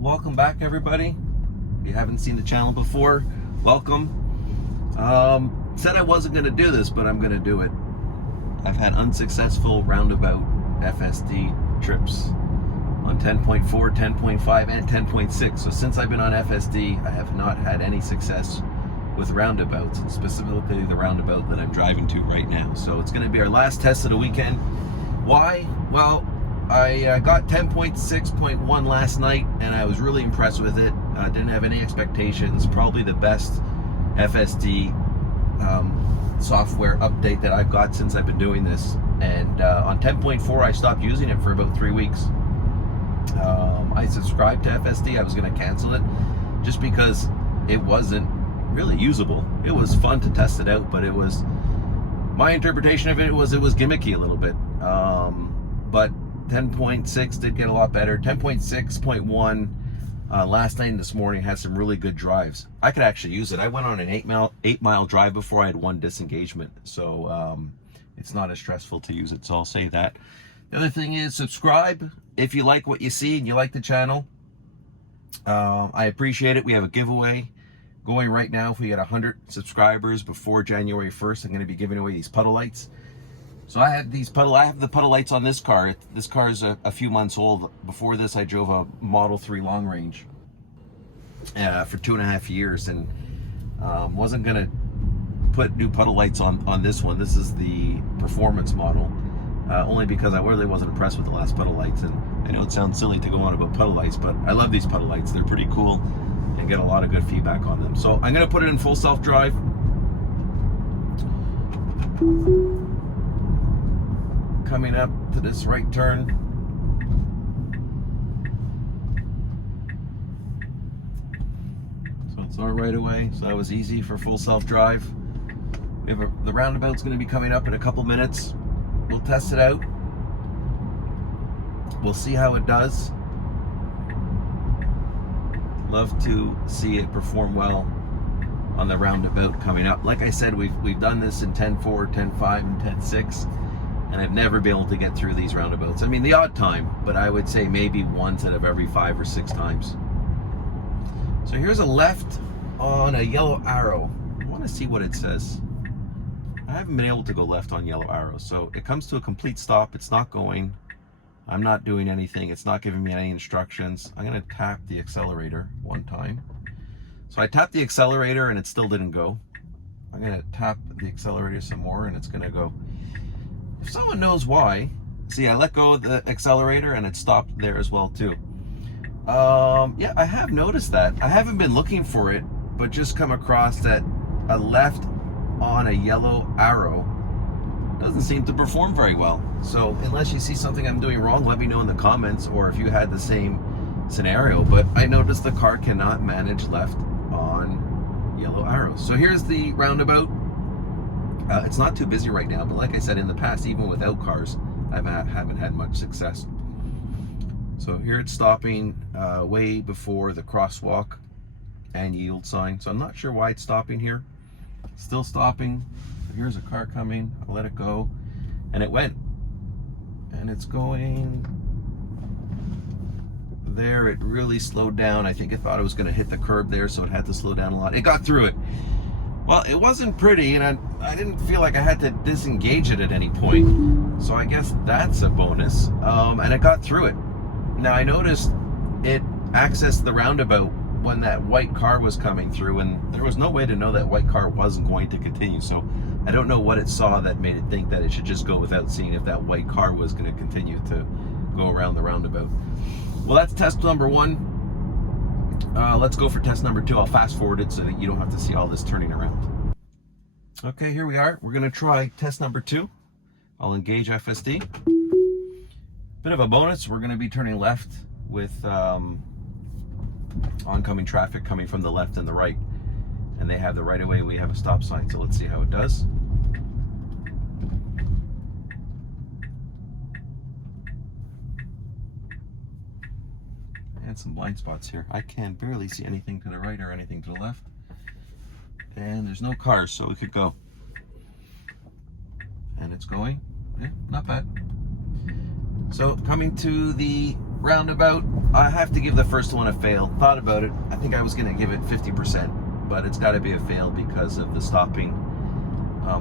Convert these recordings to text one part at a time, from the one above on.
welcome back everybody. If you haven't seen the channel before, welcome. Said I wasn't going to do this, but I'm going to do it. I've had unsuccessful roundabout FSD trips on 10.4, 10.5, and 10.6. So since I've been on FSD, I have not had any success with roundabouts, and specifically the roundabout that I'm driving to right now. So it's going to be our last test of the weekend. Why? Well, I got 10.6.1 last night, and I was really impressed with it. Didn't have any expectations. Probably the best FSD software update that I've got since I've been doing this. And on 10.4, I stopped using it for about 3 weeks. I subscribed to FSD. I was going to cancel it just because it wasn't really usable. It was fun to test it out, but it was, my interpretation of it was gimmicky a little bit. But 10.6 did get a lot better. 10.6.1 last night and this morning had some really good drives. I could actually use it. I went on an 8-mile drive before I had one disengagement, so it's not as stressful to use it, so I'll say that. The other thing is, subscribe if you like what you see and you like the channel. I appreciate it. We have a giveaway going right now. If we get 100 subscribers before January 1st, I'm going to be giving away these puddle lights. So I have the puddle lights on this car. This car is a few months old. Before this, I drove a Model 3 long range for 2.5 years, and wasn't gonna put new puddle lights on this one. This is the performance model, only because I really wasn't impressed with the last puddle lights. And I know it sounds silly to go on about puddle lights, but I love these puddle lights. They're pretty cool and get a lot of good feedback on them. So I'm gonna put it in full self-drive. Coming up to this right turn. So it's all right away. So that was easy for full self-drive. We have the roundabout's going to be coming up in a couple minutes. We'll test it out. We'll see how it does. Love to see it perform well on the roundabout coming up. Like I said, we've done this in 10.4, 10.5, and 10.6. And I've never been able to get through these roundabouts. I mean, the odd time, but I would say maybe once out of every 5 or 6 times. So here's a left on a yellow arrow. I want to see what it says. I haven't been able to go left on yellow arrows. So it comes to a complete stop. It's not going. I'm not doing anything. It's not giving me any instructions. I'm going to tap the accelerator one time. So I tapped the accelerator and it still didn't go. I'm going to tap the accelerator some more and it's going to go. If someone knows why, see, I let go of the accelerator and it stopped there as well too. Yeah, I have noticed that. I haven't been looking for it, but just come across that a left on a yellow arrow doesn't seem to perform very well. So unless you see something I'm doing wrong, let me know in the comments, or if you had the same scenario. But I noticed the car cannot manage left on yellow arrows. So here's the roundabout. It's not too busy right now, but like I said, in the past, even without cars, I haven't had much success. So here it's stopping way before the crosswalk and yield sign. So I'm not sure why it's stopping here. Still stopping. Here's a car coming. I'll let it go. And it went. And it's going there. It really slowed down. I think it thought it was going to hit the curb there, so it had to slow down a lot. It got through it. Well, it wasn't pretty, and I didn't feel like I had to disengage it at any point. So I guess that's a bonus. And it got through it. Now I noticed it accessed the roundabout when that white car was coming through, and there was no way to know that white car wasn't going to continue. So I don't know what it saw that made it think that it should just go without seeing if that white car was going to continue to go around the roundabout. Well, that's test number 1. Let's go for test number 2. I'll fast forward it so that you don't have to see all this turning around. Okay, here we are. We're going to try test number 2. I'll engage FSD. Bit of a bonus. We're going to be turning left with oncoming traffic coming from the left and the right. And they have the right of way and we have a stop sign. So let's see how it does. And some blind spots here. I can barely see anything to the right or anything to the left. And there's no cars, so we could go. And it's going. Yeah, not bad. So coming to the roundabout. I have to give the first one a fail. Thought about it. I think I was going to give it 50%, but it's got to be a fail because of the stopping,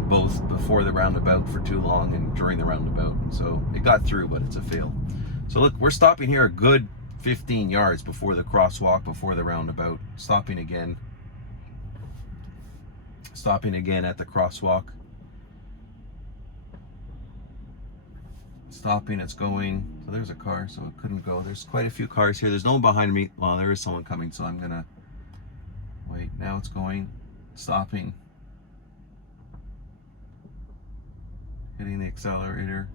both before the roundabout for too long and during the roundabout. So it got through, but it's a fail. So look, we're stopping here a good 15 yards before the crosswalk, before the roundabout. Stopping again at the crosswalk. Stopping, it's going. So there's a car, so it couldn't go. There's quite a few cars here. There's no one behind me. Well, there is someone coming, so I'm gonna wait. Now it's going, stopping, hitting the accelerator.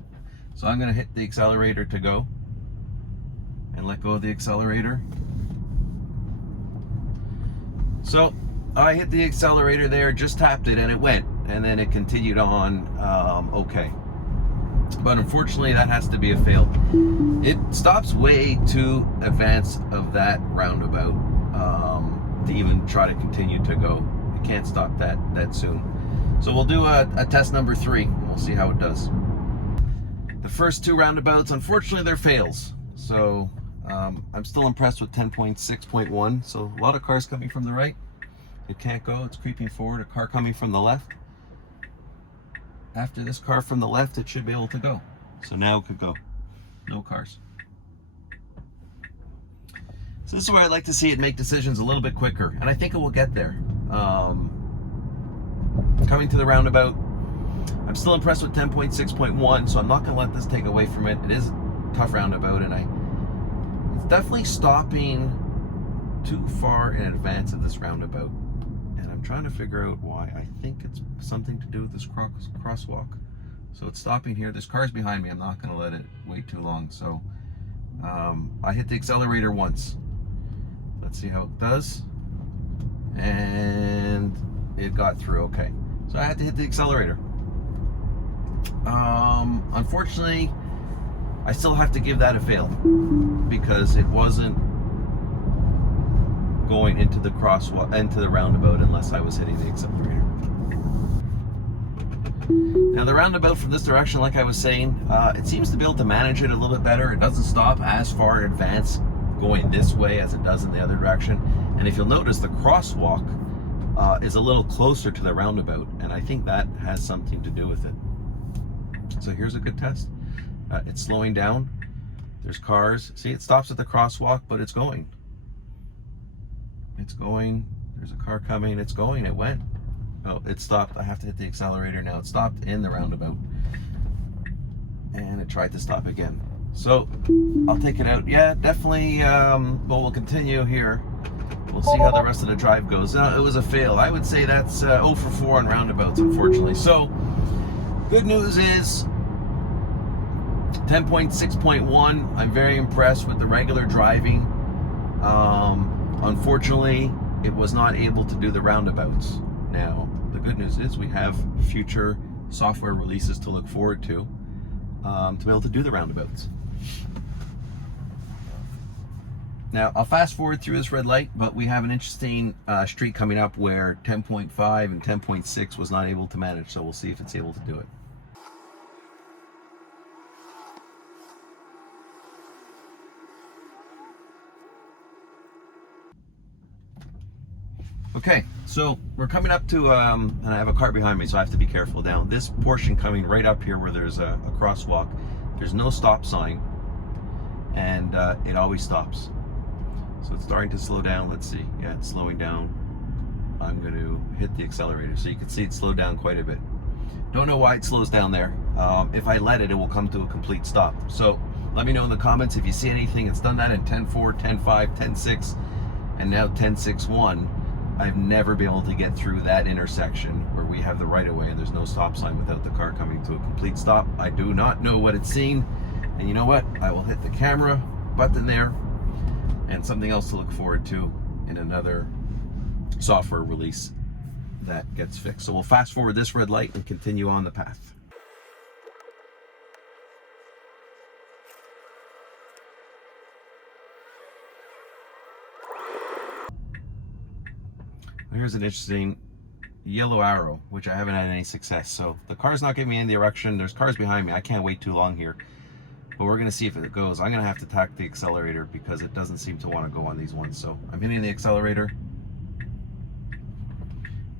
So I'm gonna hit the accelerator to go and let go of the accelerator. So I hit the accelerator there, just tapped it, and it went, and then it continued on okay. But unfortunately, that has to be a fail. It stops way too advanced of that roundabout to even try to continue to go. It can't stop that soon. So we'll do a test number 3, and we'll see how it does. The first 2 roundabouts, unfortunately, they're fails. So I'm still impressed with 10.6.1. So a lot of cars coming from the right. It can't go, it's creeping forward. A car coming from the left. After this car from the left, it should be able to go. So now it could go. No cars. So this is where I'd like to see it make decisions a little bit quicker. And I think it will get there. Coming to the roundabout, I'm still impressed with 10.6.1, so I'm not going to let this take away from it. It is a tough roundabout, and it's definitely stopping too far in advance of this roundabout. I'm trying to figure out why. I think it's something to do with this crosswalk. So it's stopping here. There's cars behind me. I'm not going to let it wait too long. So I hit the accelerator once. Let's see how it does. And it got through. Okay. So I had to hit the accelerator. Unfortunately, I still have to give that a fail because it wasn't going into the crosswalk, into the roundabout, unless I was hitting the accelerator. Now the roundabout from this direction, like I was saying, it seems to be able to manage it a little bit better. It doesn't stop as far in advance going this way as it does in the other direction. And if you'll notice, the crosswalk is a little closer to the roundabout, and I think that has something to do with it. So here's a good test. It's slowing down. There's cars. See, it stops at the crosswalk, but it's going. It's going. There's a car coming. It's going. It went. Oh, it stopped. I have to hit the accelerator now. It stopped in the roundabout. And it tried to stop again. So I'll take it out. Yeah, definitely. But we'll continue here. We'll see how the rest of the drive goes. It was a fail. I would say that's 0 for 4 on roundabouts, unfortunately. So good news is 10.6.1. I'm very impressed with the regular driving. Unfortunately, it was not able to do the roundabouts. Now, the good news is we have future software releases to look forward to be able to do the roundabouts. Now, I'll fast forward through this red light, but we have an interesting street coming up where 10.5 and 10.6 was not able to manage, so we'll see if it's able to do it. Okay, so we're coming up to, and I have a car behind me, so I have to be careful now. This portion coming right up here where there's a crosswalk, there's no stop sign, and it always stops. So it's starting to slow down. Let's see. Yeah, it's slowing down. I'm going to hit the accelerator. So you can see it slowed down quite a bit. Don't know why it slows down there. If I let it, it will come to a complete stop. So let me know in the comments if you see anything. It's done that in 10.4, 10.5, 10.6, and now 10.6.1. I've never been able to get through that intersection where we have the right of way and there's no stop sign without the car coming to a complete stop. I do not know what it's seen. And you know what? I will hit the camera button there, and something else to look forward to in another software release that gets fixed. So we'll fast forward this red light and continue on the path. Here's an interesting yellow arrow, which I haven't had any success. So the car's not giving me any direction. There's cars behind me. I can't wait too long here. but we're gonna see if it goes. I'm gonna have to tack the accelerator because it doesn't seem to want to go on these ones. So I'm hitting the accelerator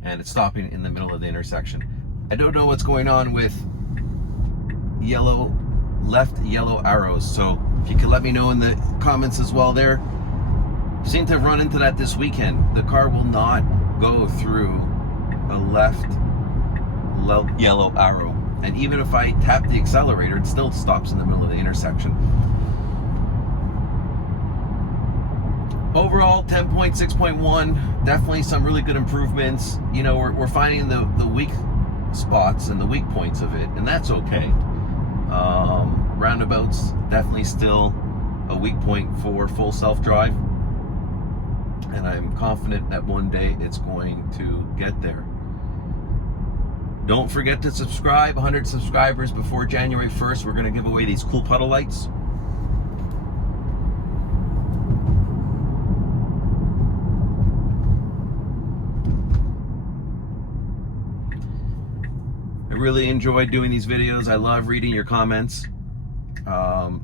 and it's stopping in the middle of the intersection. I don't know what's going on with left yellow arrows, so if you could let me know in the comments as well there. Seem to have run into that this weekend. The car will not go through a left yellow arrow, and even if I tap the accelerator, it still stops in the middle of the intersection. Overall, 10.6.1, definitely some really good improvements. You know, we're finding the weak spots and the weak points of it, and that's okay. Roundabouts, definitely still a weak point for full self-drive, and I'm confident that one day it's going to get there. Don't forget to subscribe. 100 subscribers before January 1st. We're going to give away these cool puddle lights. I really enjoyed doing these videos. I love reading your comments.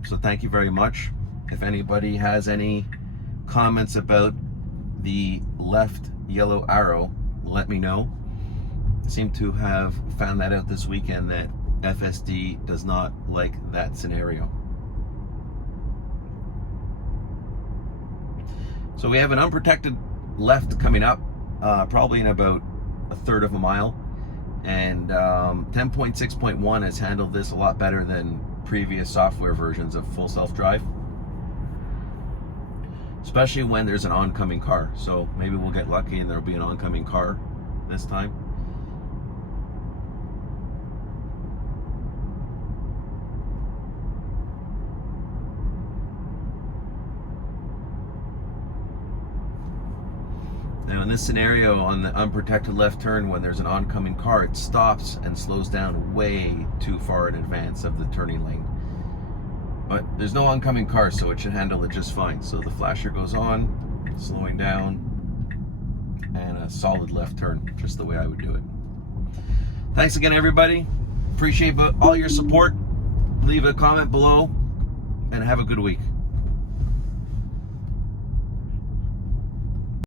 So thank you very much. If anybody has any comments about the left yellow arrow, let me know. I seem to have found that out this weekend, that FSD does not like that scenario. So we have an unprotected left coming up, probably in about a third of a mile, and 10.6.1 has handled this a lot better than previous software versions of full self-drive, especially when there's an oncoming car. So maybe we'll get lucky and there'll be an oncoming car this time. Now in this scenario, on the unprotected left turn, when there's an oncoming car, it stops and slows down way too far in advance of the turning lane. But there's no oncoming car, so it should handle it just fine. So the flasher goes on, slowing down, and a solid left turn, just the way I would do it. Thanks again, everybody. Appreciate all your support. Leave a comment below, and have a good week.